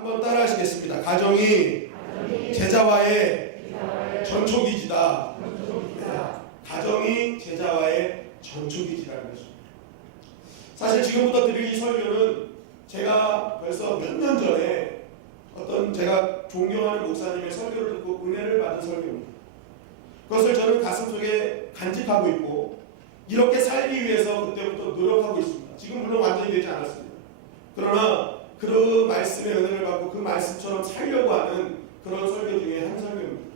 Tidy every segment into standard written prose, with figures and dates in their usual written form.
한번 따라 하시겠습니다. 가정이 제자와의 전초기지다. 가정이 제자와의 전초기지라는 것입니다. 사실 지금부터 드릴 이 설교는 제가 벌써 몇 년 전에 어떤 제가 존경하는 목사님의 설교를 듣고 은혜를 받은 설교입니다. 그것을 저는 가슴속에 간직하고 있고 이렇게 살기 위해서 그때부터 노력하고 있습니다. 지금 물론 완전히 되지 않았습니다. 그러나 그 말씀의 은혜를 받고 그 말씀처럼 살려고 하는 그런 설교 중에 한 설교입니다.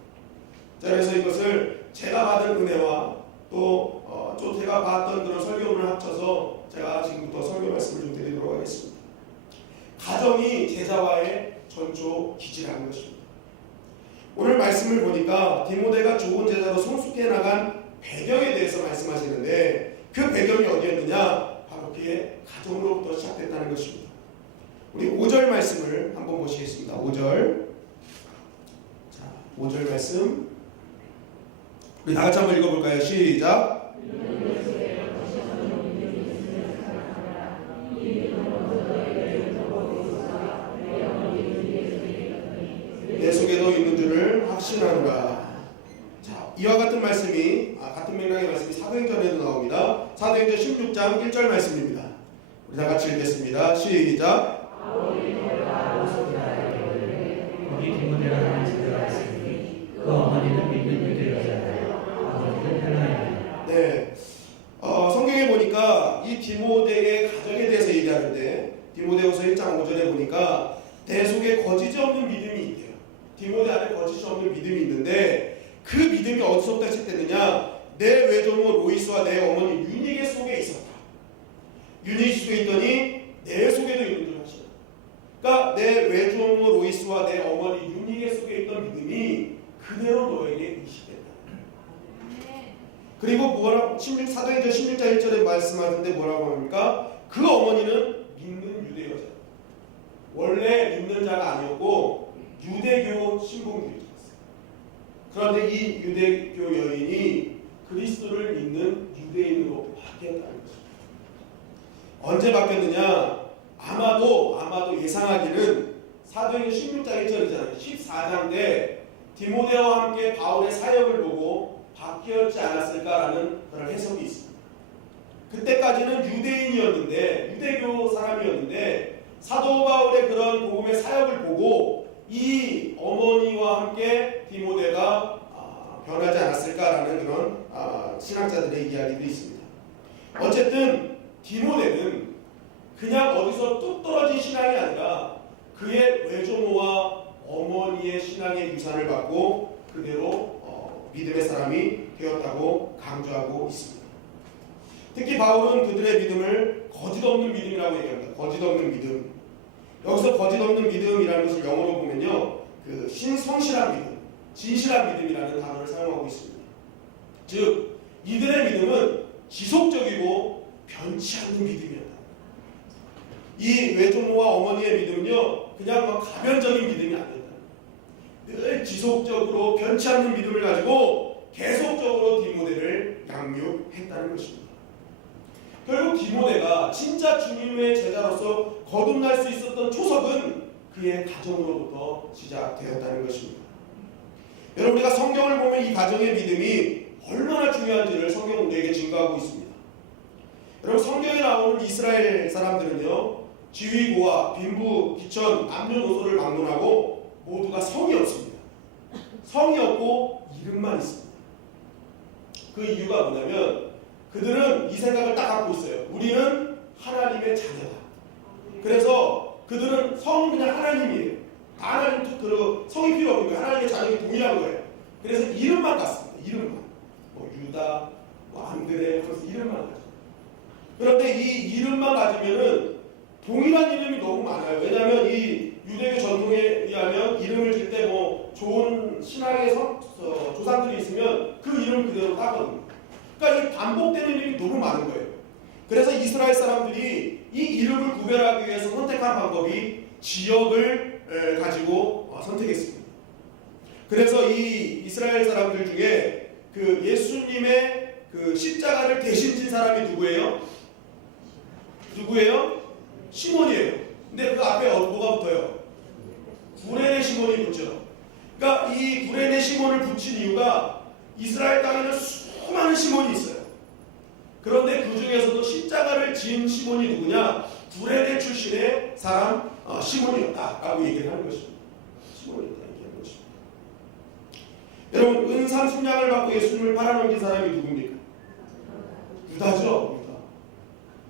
그래서 이것을 제가 받은 은혜와 또 제가 봤던 그런 설교문을 합쳐서 제가 지금부터 설교 말씀을 좀 드리도록 하겠습니다. 가정이 제자와의 전초 기지라는 것입니다. 오늘 말씀을 보니까 디모데가 좋은 제자로 성숙해 나간 배경에 대해서 말씀하시는데 그 배경이 어디였느냐? 바로 그의 가정으로부터 시작됐다는 것입니다. 우리 5절 말씀을 한번 보시겠습니다. 5절. 자, 5절 말씀. 우리 다 같이 한번 읽어볼까요? 시작. 내 속에도 있는 줄을 확신하노라. 자, 이와 같은 말씀이 같은 맥락의 말씀이 사도행전에도 나옵니다. 사도행전 16장 1절 말씀입니다. 우리 다 같이 읽겠습니다. 시작. 우리 디모데라는 제자가 있으니 그 어머니는 믿는 유대 여자요 아버지는 헬라인이라. 네, 성경에 보니까 이 디모데의 가정에 대해서 얘기하는데 디모데후서 1장 5절에 보니까 내 속에 거짓이 없는 믿음이 있대요. 디모데 안에 거짓이 없는 믿음이 있는데 그 믿음이 어디서부터 시작됐느냐? 내 외조모 로이스와 내 어머니 유니게 속에 있었다. 유니게 속에 있더니 내 속에도 있는 줄 아시죠? 그러니까 내 외조모 로이스와 내 어머니 유니게 속에 있던 믿음이 그대로 너에게 의식된다. 그리고 뭐라고 사도행전 16장 1절에 말씀하는데 뭐라고 합니까? 그 어머니는 믿는 유대 여자. 원래 믿는 자가 아니었고 유대교 신봉주의였어요. 그런데 이 유대교 여인이 그리스도를 믿는 유대인으로 바뀌었다는 것입니다. 언제 바뀌었느냐? 아마도 예상하기는 사도행전 16장 1절이잖아요. 14장 때 디모데와 함께 바울의 사역을 보고 바뀌었지 않았을까라는 그런 해석이 있습니다. 그때까지는 유대인이었는데 유대교 사람이었는데 사도 바울의 그런 복음의 사역을 보고 이 어머니와 함께 디모데가 변하지 않았을까라는 그런 신학자들의 이야기도 있습니다. 어쨌든 디모데는 그냥 어디서 뚝 떨어진 신앙이 아니라 그의 외조모와 어머니의 신앙의 유산을 받고 그대로 믿음의 사람이 되었다고 강조하고 있습니다. 특히 바울은 그들의 믿음을 거짓 없는 믿음이라고 얘기합니다. 거짓 없는 믿음. 여기서 거짓 없는 믿음이라는 것을 영어로 보면요, 그 신성실한 믿음, 진실한 믿음이라는 단어를 사용하고 있습니다. 즉, 이들의 믿음은 지속적이고 변치 않는 믿음이었다. 이 외조모와 어머니의 믿음은요, 그냥 가변적인 믿음이 아니다. 늘 지속적으로 변치 않는 믿음을 가지고 계속적으로 디모데를 양육했다는 것입니다. 결국 디모데가 진짜 주님의 제자로서 거듭날 수 있었던 초석은 그의 가정으로부터 시작되었다는 것입니다. 여러분, 우리가 성경을 보면 이 가정의 믿음이 얼마나 중요한지를 성경은 우리에게 증거하고 있습니다. 여러분, 성경에 나오는 이스라엘 사람들은요, 지휘고와 빈부, 기천, 남녀노소를 막론하고 모두가 성이 없습니다. 성이 없고 이름만 있습니다. 그 이유가 뭐냐면 그들은 이 생각을 딱 갖고 있어요. 우리는 하나님의 자녀다. 그래서 그들은 성은 그냥 하나님이에요. 하나님, 그리고 성이 필요 없는 거예요. 하나님의 자녀이 동일한 거예요. 그래서 이름만 같습니다. 이름만. 뭐 유다, 뭐 안드레, 그래서 이름만 가죠. 그런데 이 이름만 가지면은 동일한 이름이 너무 많아요. 왜냐하면 이 유대교 전통에 의하면 이름을 질 때 뭐 좋은 신앙의 조상들이 있으면 그 이름 그대로 따거든요. 그러니까 이 반복되는 일이 너무 많은 거예요. 그래서 이스라엘 사람들이 이 이름을 구별하기 위해서 선택한 방법이 지역을 가지고 선택했습니다. 그래서 이 이스라엘 사람들 중에 그 예수님의 그 십자가를 대신 진 사람이 누구예요? 누구예요? 시몬이에요. 근데 그 앞에 뭐가 붙어요? 그러니까 이 구레네 시몬을 붙인 이유가 이스라엘 땅에는 수많은 시몬이 있어요. 그런데 그 중에서도 십자가를 지은 시몬이 누구냐? 구레네 출신의 사람 시몬이었다라고 얘기를 하는 것입니다. 시몬이었다 얘기하는 것입니다. 여러분, 은삼순양을 받고 예수님을 팔아넘긴 사람이 누굽니까? 유다죠. 유다.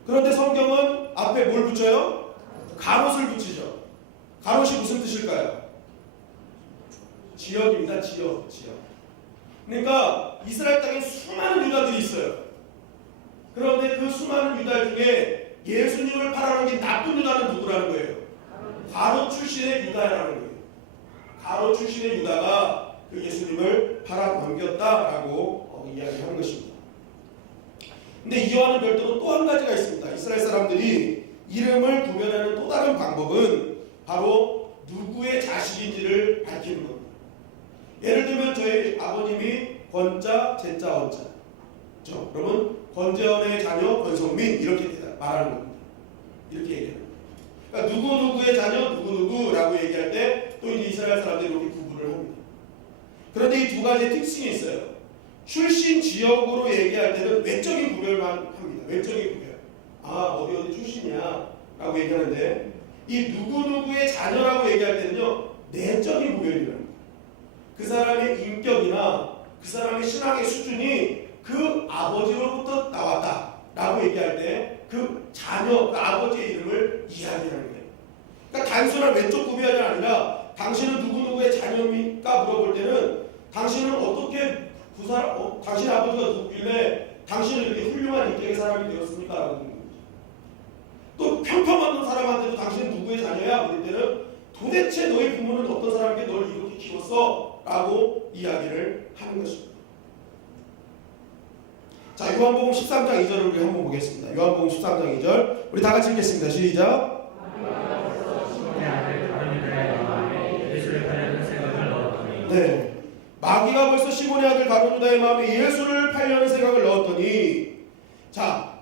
그런데 성경은 앞에 뭘 붙여요? 가롯을 붙이죠. 가롯이 무슨 뜻일까요? 지역입니다. 지역. 그러니까 이스라엘 땅에 수많은 유다들이 있어요. 그런데 그 수많은 유다 중에 예수님을 팔아넘긴 나쁜 유다는 누구라는 거예요? 가롯 출신의 유다라는 거예요. 가롯 출신의 유다가 그 예수님을 팔아넘겼다라고 이야기하는 것입니다. 근데 이와는 별도로 또 한 가지가 있습니다. 이스라엘 사람들이 이름을 구별하는 또 다른 방법은 바로 누구의 자식인지를 밝히는 겁니다. 예를 들면 저희 아버님이 권자, 제자, 원자. 그렇죠? 그러면 권재원의 자녀 권성민 이렇게 말하는 겁니다. 이렇게 얘기하는 겁니다. 그러니까 누구누구의 자녀 누구누구라고 얘기할 때 또 이제 이스라엘 사람들이 이렇게 구분을 합니다. 그런데 이 두 가지의 특징이 있어요. 출신 지역으로 얘기할 때는 외적인 구별만 합니다. 외적인 구별. 어디 출신이야 라고 얘기하는데 이 누구누구의 자녀라고 얘기할 때는요 내적인 구별이라는 거예요. 그 사람의 인격이나 그 사람의 신앙의 수준이 그 아버지로부터 나왔다 라고 얘기할 때 그 자녀, 그 아버지의 이름을 이야기하는 거예요. 그러니까 단순한 외적 구별이 아니라 당신은 누구누구의 자녀입니까? 물어볼 때는 당신은 어떻게 당신 아버지가 누구길래 당신은 이렇게 훌륭한 인격의 사람이 되었습니까? 라고 묻는 거죠. 또 평평한 사람한테도 당신은 누구의 자녀야? 그럴 때는 도대체 너희 부모는 어떤 사람에게 널 이렇게 키웠어? 라고 이야기를 하는 것입니다. 자, 요한복음 13장 2절을 우리 한번 보겠습니다. 요한복음 13장 2절 우리 다 같이 읽겠습니다. 시작. 네, 마귀가 벌써 시몬의 아들 가룟 유다의 마음에 예수를 팔려는 생각을 넣었더니, 자,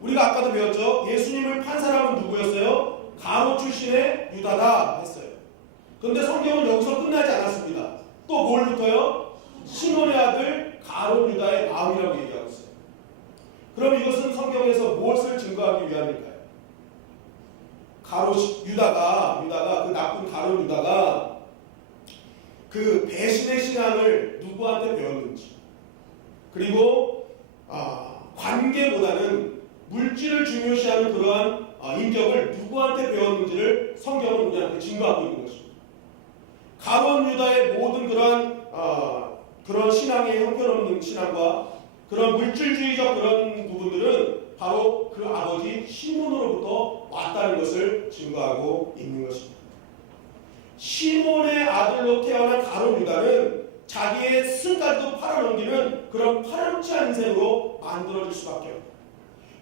우리가 아까도 배웠죠. 예수님을 판 사람은 누구였어요? 가롯 출신의 유다다 했어요. 그런데 성경은 여기서 끝나지 않았습니다. 또 뭘 붙어요? 시몬의 아들 가롯 유다의 마음이라고 얘기하고 있어요. 그럼 이것은 성경에서 무엇을 증거하기 위함일까요? 유다가 그 나쁜 가롯 유다가 그 배신의 신앙을 누구한테 배웠는지, 그리고 관계보다는 물질을 중요시하는 그러한 인격을 누구한테 배웠는지를 성경은 우리한테 증거하고 있는 것입니다. 가롯 유다의 모든 그런 신앙의 형편없는 신앙과 그런 물질주의적 그런 부분들은 바로 그 아버지 시몬으로부터 왔다는 것을 증거하고 있는 것입니다. 시몬의 아들로 태어난 가롯 유다는 자기의 스승까지도 팔아넘기는 그런 파렴치한 인생으로 만들어질 수밖에 없다.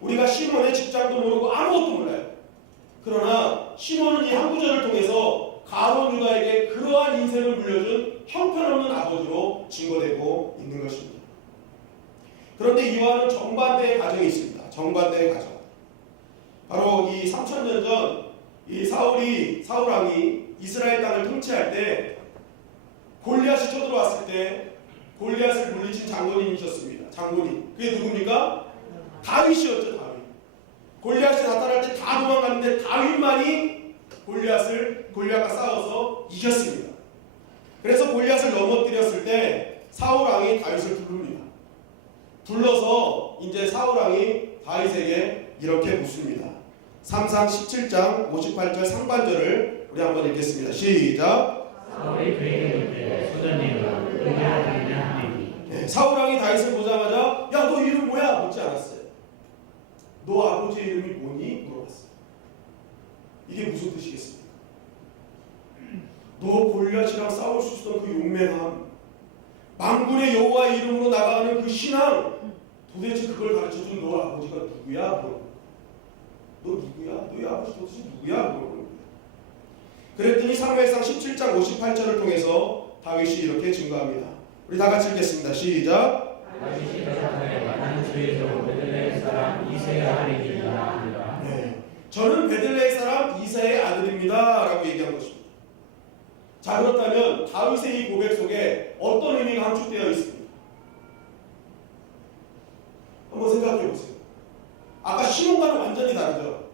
우리가 시몬의 직장도 모르고 아무것도 몰라요. 그러나 시몬은 이 한 구절을 통해서 가롯 유다에게 그러한 인생을 물려준 형편없는 아버지로 증거되고 있는 것입니다. 그런데 이와는 정반대의 가정이 있습니다. 정반대의 가정. 바로 이 3000년 전 이 사울 왕이 이스라엘 땅을 통치할 때 골리앗이 쳐들어왔을 때 골리앗을 물리친 장본인이 있었습니다. 장본인. 그게 누굽니까? 다윗이었죠. 다윗. 골리앗이 나타날 때 다 도망갔는데 다윗만이 골리앗과 싸워서 이겼습니다. 그래서 골리앗을 넘어뜨렸을 때 사울 왕이 다윗을 부릅니다. 불러서 이제 사울 왕이 다윗에게 이렇게 묻습니다. 3상 17장 58절 상반절을 우리 한번 읽겠습니다. 시작. 사울이 그에게 묻되 소전이여 의가 되느냐 하니. 네, 사울 왕이 다윗을 보자마자 야, 너 이름 뭐야? 묻지 않았어요. 너 아버지의 이름이 뭐니? 물어봤어요. 이게 무슨 뜻이겠습니까? 너 골리앗이랑 싸울 수 있었던 그 용맹함, 만군의 여호와의 이름으로 나가는 그 신앙, 도대체 그걸 가르쳐준 너 아버지가 누구야? 너 누구야? 너희 아버지 도대체 누구야? 그랬더니 사무엘상 17장 58절을 통해서 다윗이 이렇게 증거합니다. 우리 다 같이 읽겠습니다. 시작. 다윗이 대답하되 나는 주의 종 베들레헴 사람 이새의 아들이니라. 네, 저는 베들레헴 사람 이새의 아들입니다 라고 얘기한 것입니다. 자, 그렇다면 다윗의 이 고백 속에 어떤 의미가 함축되어 있습니까? 한번 생각해 보세요. 아까 신혼과는 완전히 다르죠.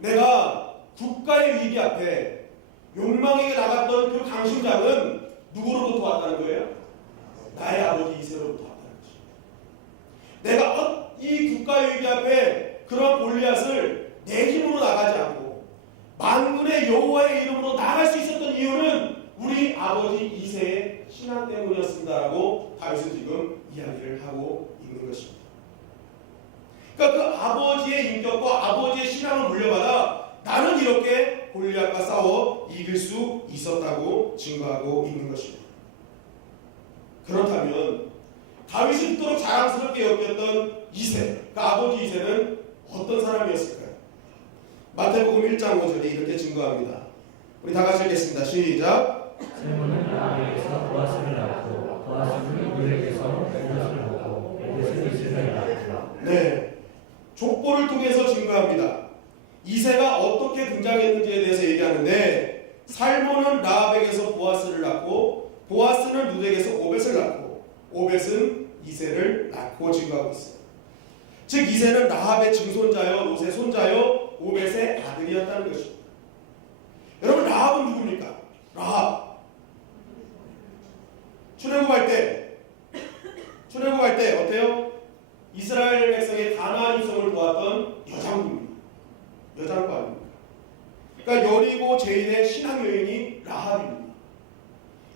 내가 국가의 위기 앞에 욕망에게 나갔던 그 강심장은 누구로부터 왔다는 거예요? 나의 아버지 이새로부터 왔다는 것입니다. 내가 이 국가의 위기 앞에 그런 골리앗을 내 힘으로 나가지 않고 만군의 여호와의 이름으로 나갈 수 있었던 이유는 우리 아버지 이새의 신앙 때문이었습니다라고 다윗은 지금 이야기를 하고 있는 것입니다. 그러니까 그 아버지의 인격과 아버지의 신앙을 물려받아 나는 이렇게 골리앗과 싸워 이길 수 있었다고 증거하고 있는 것입니다. 그렇다면 다윗이 그토록 자랑스럽게 여겼던 이새, 그 아버지 이새는 어떤 사람이었을까요? 마태복음 1장 5절에 이렇게 증거합니다. 우리 다 같이 읽겠습니다. 시작. 살몬은 라합에게서 보아스를 낳고 보아스는 룻에게서 오벳을 낳고 오벳은 이스를 낳았다. 네, 족보를 통해서 증거합니다. 이새가 어떻게 등장했는지에 대해서 얘기하는데 살몬은 라합에게서 보아스를 낳고 보아스는 룻에게서 오벳을 낳고 오벳은 이새를 낳고 증거하고 있어요. 즉 이새는 라합의 증손자요 롯의 손자요 오벳의 아들이었다는 것입니다. 여러분 라합은 누굽니까? 라합 출애굽할 때 어때요? 이스라엘 백성의 가나안 유성을 도왔던 여장부입니다. 여장부 아닙니까? 그러니까 여리고 제인의 신앙 여인이 라합입니다.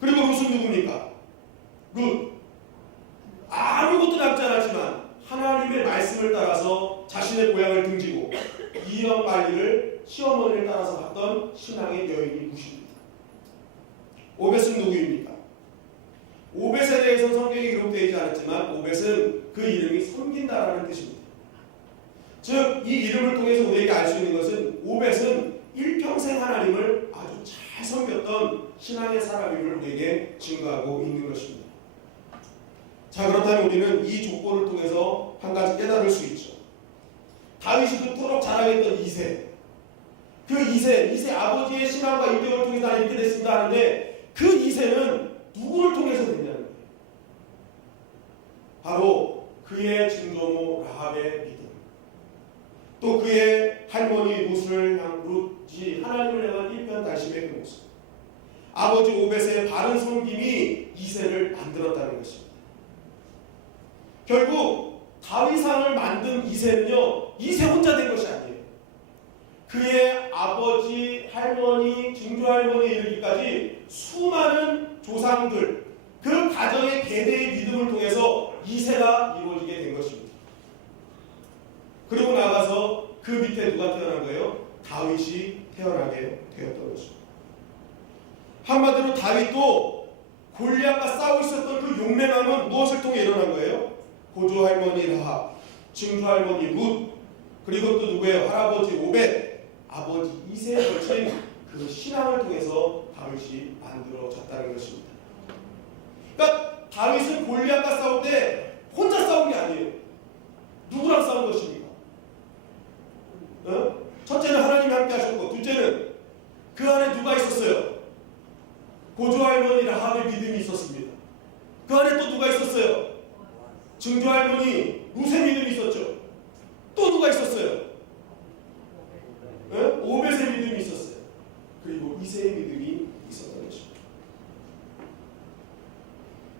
그리고 룻은 누굽니까? 룻 아무것도 잡지 않았지만 하나님의 말씀을 따라서 자신의 고향을 등지고 이런 관리를 시어머니를 따라서 갔던 신앙의 여인이 룻입니다. 오벳은 누구입니까? 오벳에 대해서는 성경에 기록되어 있지 않았지만 오벳은 그 이름이 섬긴다라는 뜻입니다. 즉 이 이름을 통해서 우리에게 알 수 있는 것은 오벳은 일평생 하나님을 아주 잘 섬겼던 신앙의 사람임을 우리에게 증거하고 있는 것입니다. 자, 그렇다면 우리는 이 족보를 통해서 한 가지 깨달을 수 있죠. 다윗이 그토록 자랑했던 이새, 그 이새 아버지의 신앙과 인격을 통해서 다 이렇게 됐습니다 하는데 그 이새는 누구를 통해서 됐냐는 거예요. 바로 그의 증조모 라합의 믿음, 또 그의 할머니 룻이 하나님을 향한 일편단심의 그 모습, 아버지 오벳의 바른 섬김이 이새를 만들었다는 것입니다. 결국 다윗왕을 만든 이새는요, 이새 혼자 된 것이 아니에요. 그의 아버지, 할머니, 증조할머니에 이르기까지 수많은 조상들, 그 가정의 계대의 믿음을 통해서 이새가 이루어지게 된 것입니다. 그리고 나가서 그 밑에 누가 태어난 거예요? 다윗이 태어나게 되었던 것입니다. 한마디로 다윗도 골리앗과 싸우고 있었던 그 용맹함은 무엇을 통해 일어난 거예요? 고조 할머니 라합, 증조 할머니 룻, 그리고 또 누구예요? 할아버지 오벳, 아버지 이새에 걸친 그 신앙을 통해서 다윗이 만들어졌다는 것입니다. 그러니까 다윗은 골리앗과 싸울 때 혼자 싸운 게 아니에요. 누구랑 싸운 것입니까? 첫째는 하나님이 함께 하셨고, 둘째는 그 안에 누가 있었어요? 고조 할머니 라합의 믿음이 있었습니다. 그 안에 또 누가 있었어요? 증조 할머니 룻의 믿음이 있었죠. 또 누가 있었어요? 오벳의 믿음이 있었어요. 그리고 이새의 믿음이 있었던 것입니다.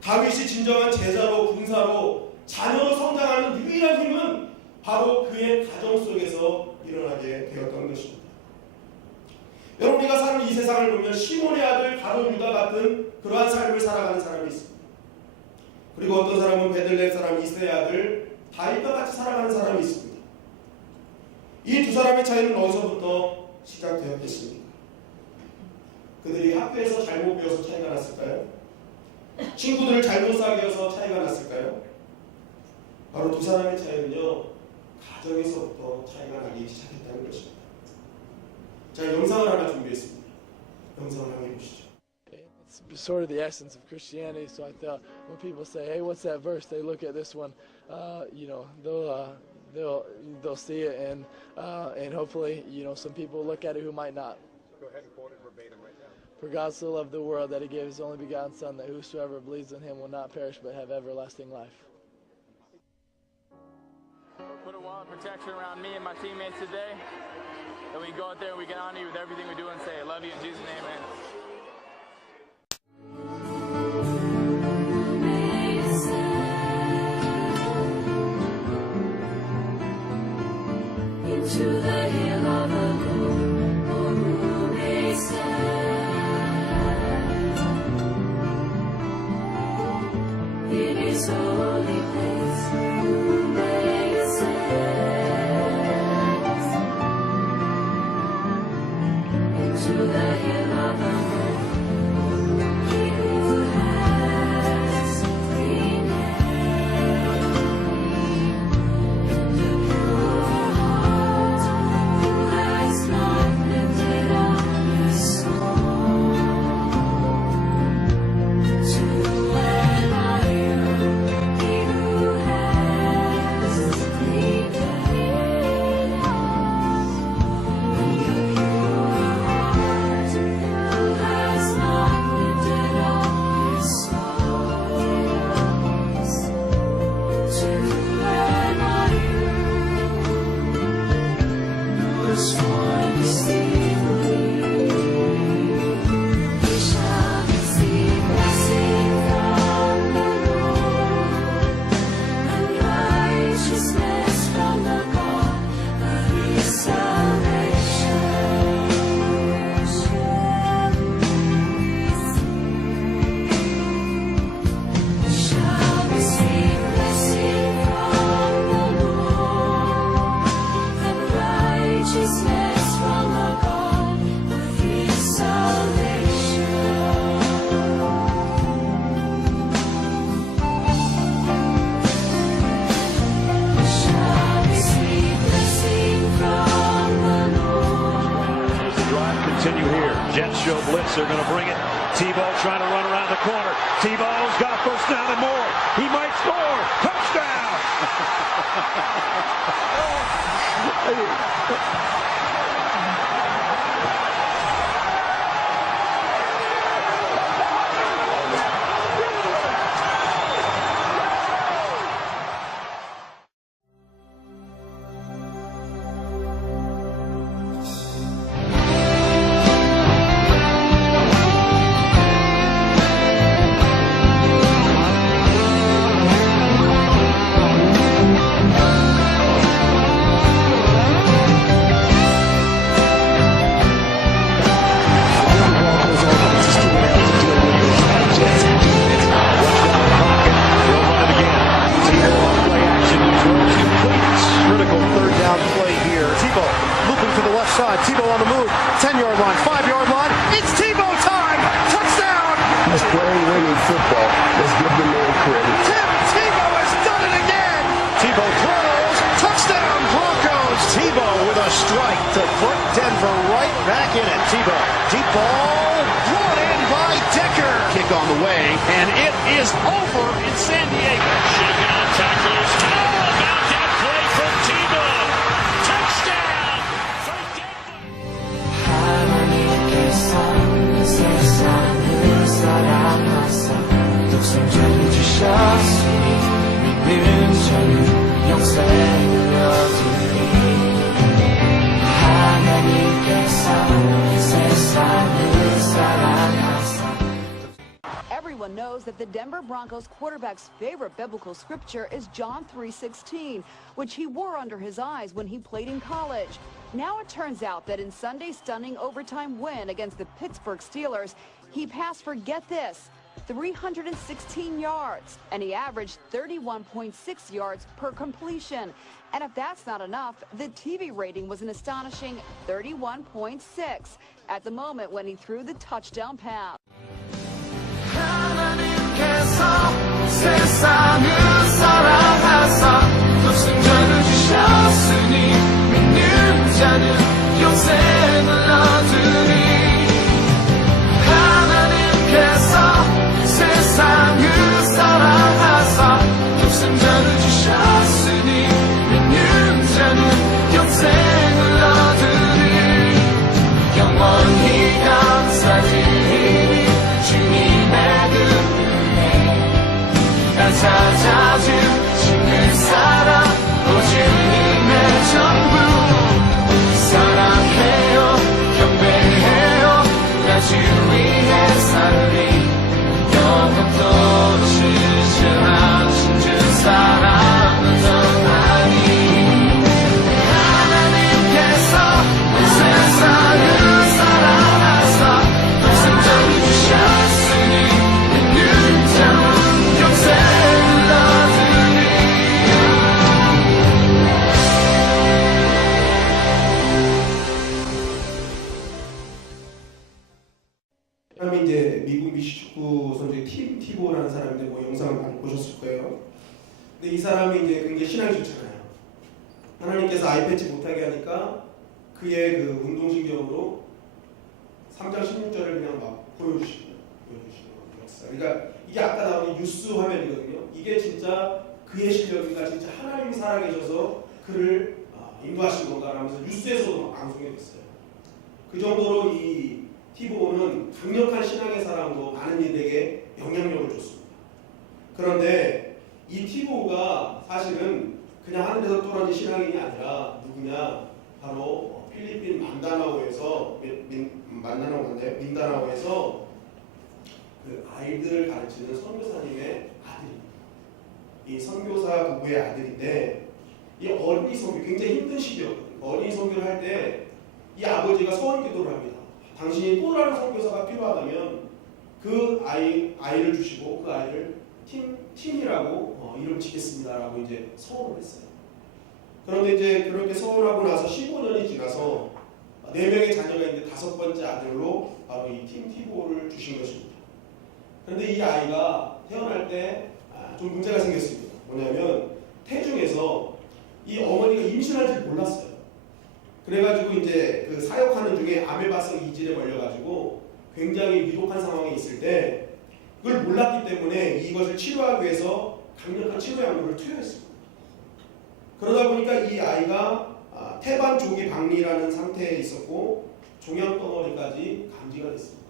다윗이 진정한 제자로, 군사로, 자녀로 성장하는 유일한 힘은 바로 그의 가정 속에서 일어나게 되었던 것입니다. 여러분, 우리가 사는 이 세상을 보면 시몬의 아들 가룟 유다 같은 그러한 삶을 살아가는 사람이 있습니다. 그리고 어떤 사람은 베들레헴 사람 이새의 아들 다윗과 같이 살아가는 사람이 있습니다. 이 두 사람의 차이는 어디서부터 시작되었겠습니까? 그들이 학교에서 잘못 배워서 차이가 났을까요? 친구들을 잘못 사귀어서 차이가 났을까요? 바로 두 사람의 차이는요, 가정에서부터 차이가 나기 시작했다는 것입니다. 자, 영상을 하나 준비했습니다. 영상을 함께 보시죠. It's sort of the essence of Christianity. So I thought when people say, "Hey, what's that verse?" they look at this one. They'll see it, and hopefully, some people look at it who might not. Go ahead and quote it verbatim right now. For God so loved the world that he gave his only begotten Son, that whosoever believes in him will not perish but have everlasting life. Put a wall of protection around me and my teammates today, and we go out there and we can honor you with everything we do and say, I love you in Jesus' name, amen. Into the hill of the Lord, or who may stand in his holy place, who may stand into the hill of the Lord, he who has clean hands and a pure heart, who has not lifted up his soul to admire, he who has clean hands and a pure heart, who has not lifted up his soul to admire. Was born deceitfully, he shall receive blessing from the Lord, and righteousness from the God of his salvation. Shall receive blessing from the Lord, and righteousness from the God of his salvation. Shall receive blessing from the Lord. As the drive continue here. Jets show blitz. They're going to bring it. Tebow trying to run around the corner. Tebow's got a first down and more. He might score. Touchdown! Critical third down play here. Tebow looping to the left side. Tebow on the move. 10-yard line, 5-yard line. It's Tebow time! Touchdown! He's playing winning football. Let's give the man credit. Tim Tebow has done it again! Tebow throws. Touchdown Broncos! Tebow with a strike to put Denver right back in it. Tebow. Deep ball brought in by Decker. Kick on the way, and it is over in San Diego. Shaking on tacklers. How about that play from Tebow? Touchdown for Denver! 하나님께서 세상을 사랑하사 독생자를 주셨으니 믿는 자는 영생을 얻으리. 하나님께서 세상을 사랑하사. Everyone knows that the Denver Broncos quarterback's favorite biblical scripture is John 3:16, which he wore under his eyes when he played in college. Now it turns out that in Sunday's stunning overtime win against the Pittsburgh Steelers, he passed for, get this, 316 yards, and he averaged 31.6 yards per completion. And if that's not enough, the TV rating was an astonishing 31.6 at the moment when he threw the touchdown pass. 하나님께서 세상을 사랑하사 독생자를 주셨으니 믿는 자는 영생을 얻으리. 하나님께서 세상을 사랑하사 독생자를 주셨으니 믿는 자는 영생을 얻으리. 영원히 감사드리. 그다음에 이제 미국 미식축구 선수 팀 티보라는 사람인데 뭐 영상을 많이 보셨을 거예요. 근데 이 사람이 이제 굉장히 신앙이 좋잖아요. 하나님께서 아이 패치 못하게 하니까 그의 그 운동신경으로 3장 16절을 그냥 막 보여주시는 역사. 그러니까 이게 아까 나온 뉴스 화면이거든요. 이게 진짜 그의 실력인가, 진짜 하나님이 살아계셔서 그를 인도하신 건가 하면서 뉴스에서도 막 방송이 됐어요. 그 정도로 이 티보는 강력한 신앙의 사랑으로 많은 이들에게 영향력을 줬습니다. 그런데 이 티보가 사실은 그냥 하늘에서 떨어진 신앙인이 아니라 누구냐? 바로 필리핀 민다나오에서 그 아이들을 가르치는 선교사님의 아들입니다. 이 선교사 부부의 아들인데 이 어린이 선교 굉장히 힘든 시기였거든요. 어린이 선교를 할 때 이 아버지가 소원 기도를 합니다. 당신이 또 다른 선교사가 필요하다면 그 아이를 주시고 그 아이를 팀이라고 이름 짓겠습니다라고 이제 서원을 했어요. 그런데 이제 그렇게 서원하고 나서 15년이 지나서 4명의 자녀가 있는데 5번째 아들로 바로 이 팀 티보를 주신 것입니다. 그런데 이 아이가 태어날 때 좀 문제가 생겼습니다. 뭐냐면 태중에서 이 어머니가 임신할 줄 몰랐어요. 그래가지고 이제 그 사역하는 중에 아메바성 이질에 걸려가지고 굉장히 위독한 상황에 있을 때 그걸 몰랐기 때문에 이것을 치료하기 위해서 강력한 치료 약물을 투여했습니다. 그러다 보니까 이 아이가 태반 조기 박리라는 상태에 있었고 종양 덩어리까지 감지가 됐습니다.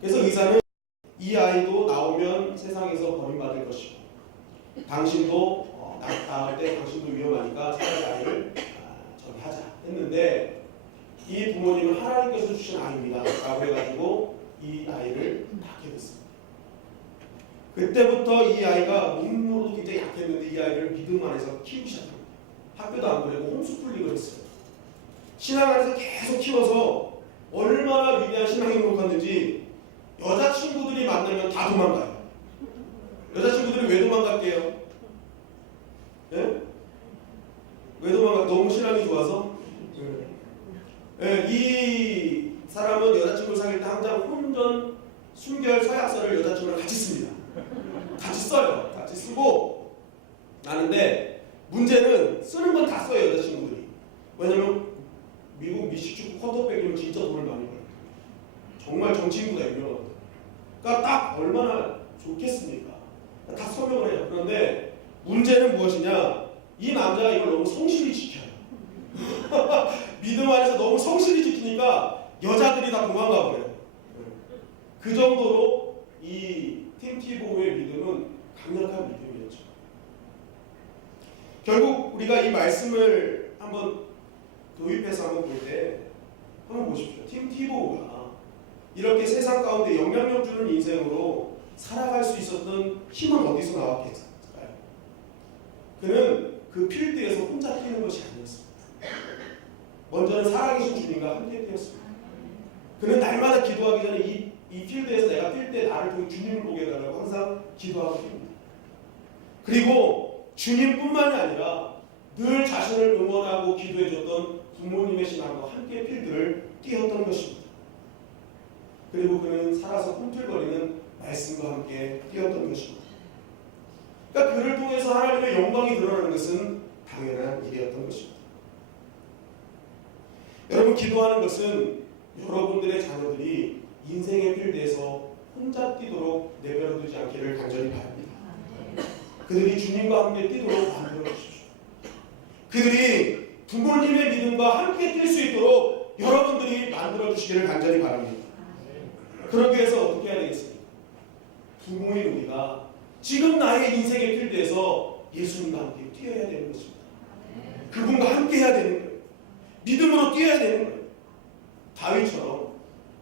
그래서 의사는 이 아이도 나오면 세상에서 버림받을 것이고 당신도 낳을 때 당신도 위험하니까 차라리 아이를 저기 하자 했는데 이 부모님은 하나님께서 주신 아이입니다 라고 해가지고 이 아이를 낳게 됐습니다. 그때부터 이 아이가 몸으로도 굉장히 약했는데 이 아이를 믿음 안에서 키우기 시작합니다. 학교도 안 보내고 홈스쿨링을 했어요. 신앙 안에서 계속 키워서 얼마나 위대한 신앙 행복했는지 여자친구들이 만나면 다 도망가요. 여자친구들이 왜 도망갈게요? 네? 왜 도망가? 너무 신앙이 좋아서? 네. 이 사람은 여자친구를 사귈 때 항상 혼전, 순결, 서약서를 여자친구랑 같이 씁니다. 같이 써요. 같이 쓰고 나는데 문제는 쓰는 건 다 써요, 여자친구들이. 왜냐면 미국 미식축구 쿼터백이면 진짜 돈을 많이 벌어요. 정말 정치인보다 유명하거든요. 그러니까 딱 얼마나 좋겠습니까? 다 서명을 해요. 그런데 문제는 무엇이냐? 이 남자가 이걸 너무 성실히 지켜요. 믿음 안에서 너무 성실히 지키니까 여자들이 다 도망가 버려요. 그 정도로 이 팀 티보의 믿음은 강력한 믿음이었죠. 결국 우리가 이 말씀을 한번 도입해서 한번 볼 때 한번 보십시오. 팀 티보가 이렇게 세상 가운데 영향력 주는 인생으로 살아갈 수 있었던 힘은 어디서 나왔겠어요? 그는 그 필드에서 혼자 뛰는 것이 아니었습니다. 먼저는 살아계신 주님과 함께 뛰었습니다. 그는 날마다 기도하기 전에 이 필드에서 내가 뛸 때 나를 통해 주님을 보게 해달라고 항상 기도하고 뜁니다. 그리고 주님뿐만이 아니라 늘 자신을 응원하고 기도해줬던 부모님의 신앙과 함께 필드를 뛰었던 것입니다. 그리고 그는 살아서 꿈틀거리는 말씀과 함께 뛰었던 것입니다. 그러니까 그를 통해서 하나님의 영광이 드러나는 것은 당연한 일이었던 것입니다. 여러분, 기도하는 것은 여러분들의 자녀들이 인생의 필드에서 혼자 뛰도록 내버려두지 않기를 간절히 바랍니다. 그들이 주님과 함께 뛰도록 만들어 주십시오. 그들이 부모님의 믿음과 함께 뛸 수 있도록 여러분들이 만들어 주시기를 간절히 바랍니다. 그러기 위해서 어떻게 해야 되겠습니까? 부모인 우리가 지금 나의 인생의 필드에서 예수님과 함께 뛰어야 되는 것입니다. 그분과 함께 해야 되는 거예요. 믿음으로 뛰어야 되는 거예요. 다윗처럼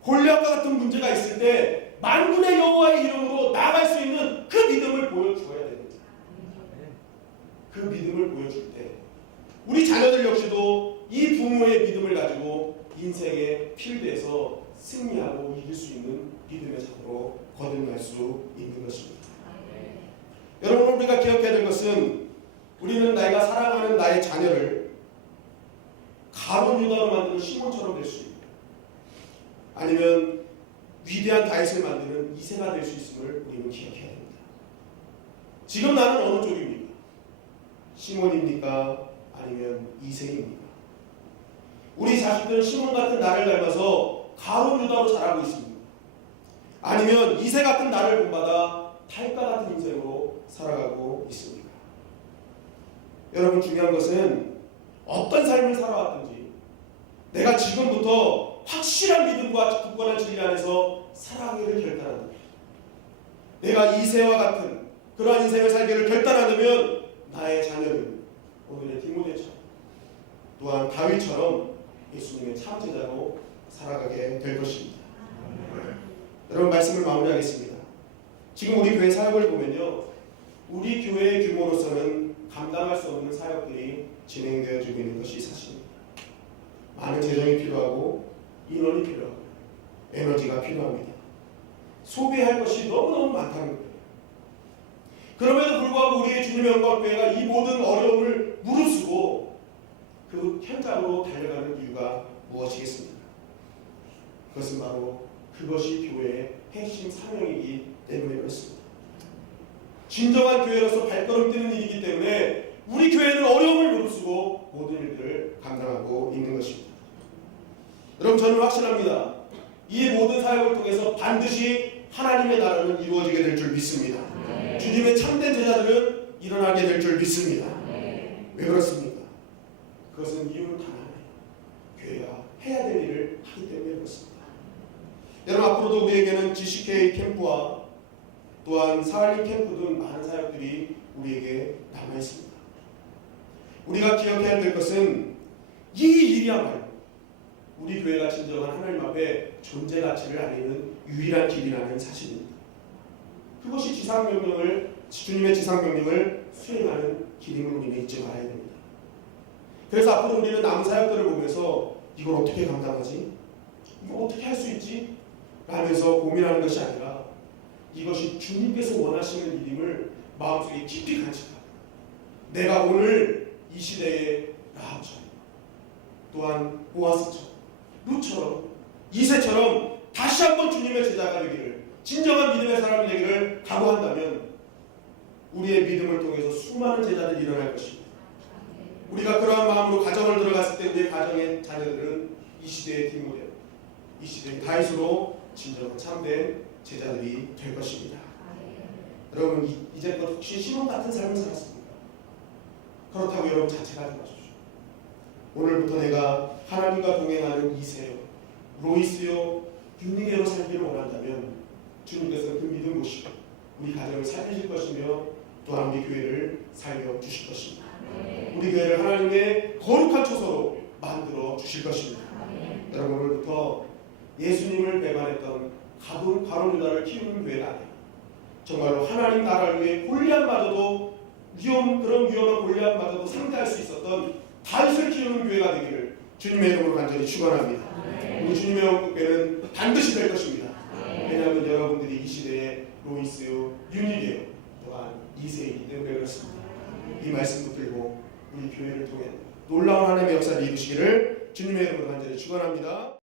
골리앗과 같은 문제가 있을 때 만군의 여호와의 이름으로 나아갈 수 있는 그 믿음을 보여주어야 됩니다. 그 믿음을 보여줄 때 우리 자녀들 역시도 이 부모의 믿음을 가지고 인생의 필드에서 승리하고 이길 수 있는 믿음의 자로 거듭날 수 있는 것입니다. 여러분, 우리가 기억해야 될 것은 우리는 내가 사랑하는 나의 자녀를 가룟 유다로 만드는 시몬처럼 될 수 있고, 아니면 위대한 다윗을 만드는 이세가 될 수 있음을 우리는 기억해야 됩니다. 지금 나는 어느 쪽입니까? 시몬입니까? 아니면 이세입니까? 우리 자식들은 시몬 같은 나를 닮아서 가룟 유다로 자라고 있습니다. 아니면 이세 같은 나를 본받아 탈과 같은 인생으로 살아가고 있습니다. 여러분, 중요한 것은 어떤 삶을 살아왔든지 내가 지금부터 확실한 믿음과 굳건한 진리 안에서 살아가기를 결단한다. 내가 이세와 같은 그러한 인생을 살기를 결단한다면 나의 자녀는 오늘의 디모데처럼 또한 다윗처럼 예수님의 참 제자로 살아가게 될 것입니다. 여러분, 말씀을 마무리하겠습니다. 지금 우리 교회 사역을 보면요, 우리 교회의 규모로서는 감당할 수 없는 사역들이 진행되어지고 있는 것이 사실입니다. 많은 재정이 필요하고 인원이 필요하고 에너지가 필요합니다. 소비할 것이 너무너무 많다는 거예요. 그럼에도 불구하고 우리의 주님의 영광교회가 이 모든 어려움을 무릅쓰고 그 현장으로 달려가는 이유가 무엇이겠습니까? 그것은 바로 그것이 교회의 핵심 사명이기 때문에 그렇습니다. 진정한 교회로서 발걸음 뛰는 일이기 때문에 우리 교회는 어려움을 무릅쓰고 모든 일들을 감당하고 있는 것입니다. 여러분, 저는 확신합니다. 이 모든 사역을 통해서 반드시 하나님의 나라는 이루어지게 될 줄 믿습니다. 주님의 참된 제자들은 일어나게 될 줄 믿습니다. 왜 그렇습니까? 그것은 이유는 단 하나예요. 교회가 해야 될 일을 하기 때문에 그렇습니다. 여러분, 앞으로도 우리에게는 GCK 캠프와 또한 사할린 캠프 등 많은 사역들이 우리에게 남아있습니다. 우리가 기억해야 될 것은 이 일이야말로 우리 교회가 진정한 하나님 앞에 존재 가치를 알리는 유일한 길이라는 사실입니다. 그것이 주님의 지상명령을 수행하는 길임을 우리는 잊지 말아야 됩니다. 그래서 앞으로 우리는 남은 사역들을 보면서 이걸 어떻게 감당하지? 이거 어떻게 할 수 있지? 라면서 고민하는 것이 아니라 이것이 주님께서 원하시는 일임을 마음속에 깊이 간직하고 내가 오늘 이 시대의 라합처럼 또한 보아스처럼 룻처럼 이새처럼 다시 한번 주님의 제자가 되기를, 진정한 믿음의 사람이 되기를 각오한다면 우리의 믿음을 통해서 수많은 제자들이 일어날 것입니다. 우리가 그러한 마음으로 가정을 들어갔을 때 우리의 가정의 자녀들은 이 시대의 디모데, 이 시대의 다윗으로 진정한 참된 제자들이 될 것입니다. 여러분, 이제껏 혹시 시몬 같은 삶을 살았습니까? 그렇다고 여러분 자책하지 마십시오. 오늘부터 내가 하나님과 동행하는 이세요, 로이스요, 윤리계로 살기를 원한다면 주님께서는 그 믿음 보시고 우리 가정을 살리실 것이며 또한 우리 교회를 살려주실 것입니다. 우리 교회를 하나님의 거룩한 초소로 만들어 주실 것입니다. 여러분, 오늘부터 예수님을 배반했던 가룟 유다를 키우는 교회가 아니라 정말로 하나님 나라를 위해 골리앗마저도 그런 위험한 골리앗마저도 상대할 수 있었던 다윗을 키우는 교회가 되기를 주님의 이름으로 간절히 축원합니다. 우리 주님의 영광교회는 반드시 될 것입니다. 왜냐하면 여러분들이 이 시대의 로이스요, 윤리계요, 또한 이세이기 때문에 그렇습니다. 이 말씀 붙들고 우리 교회를 통해 놀라운 하나님의 역사를 이루시기를 주님의 이름으로 간절히 축원합니다.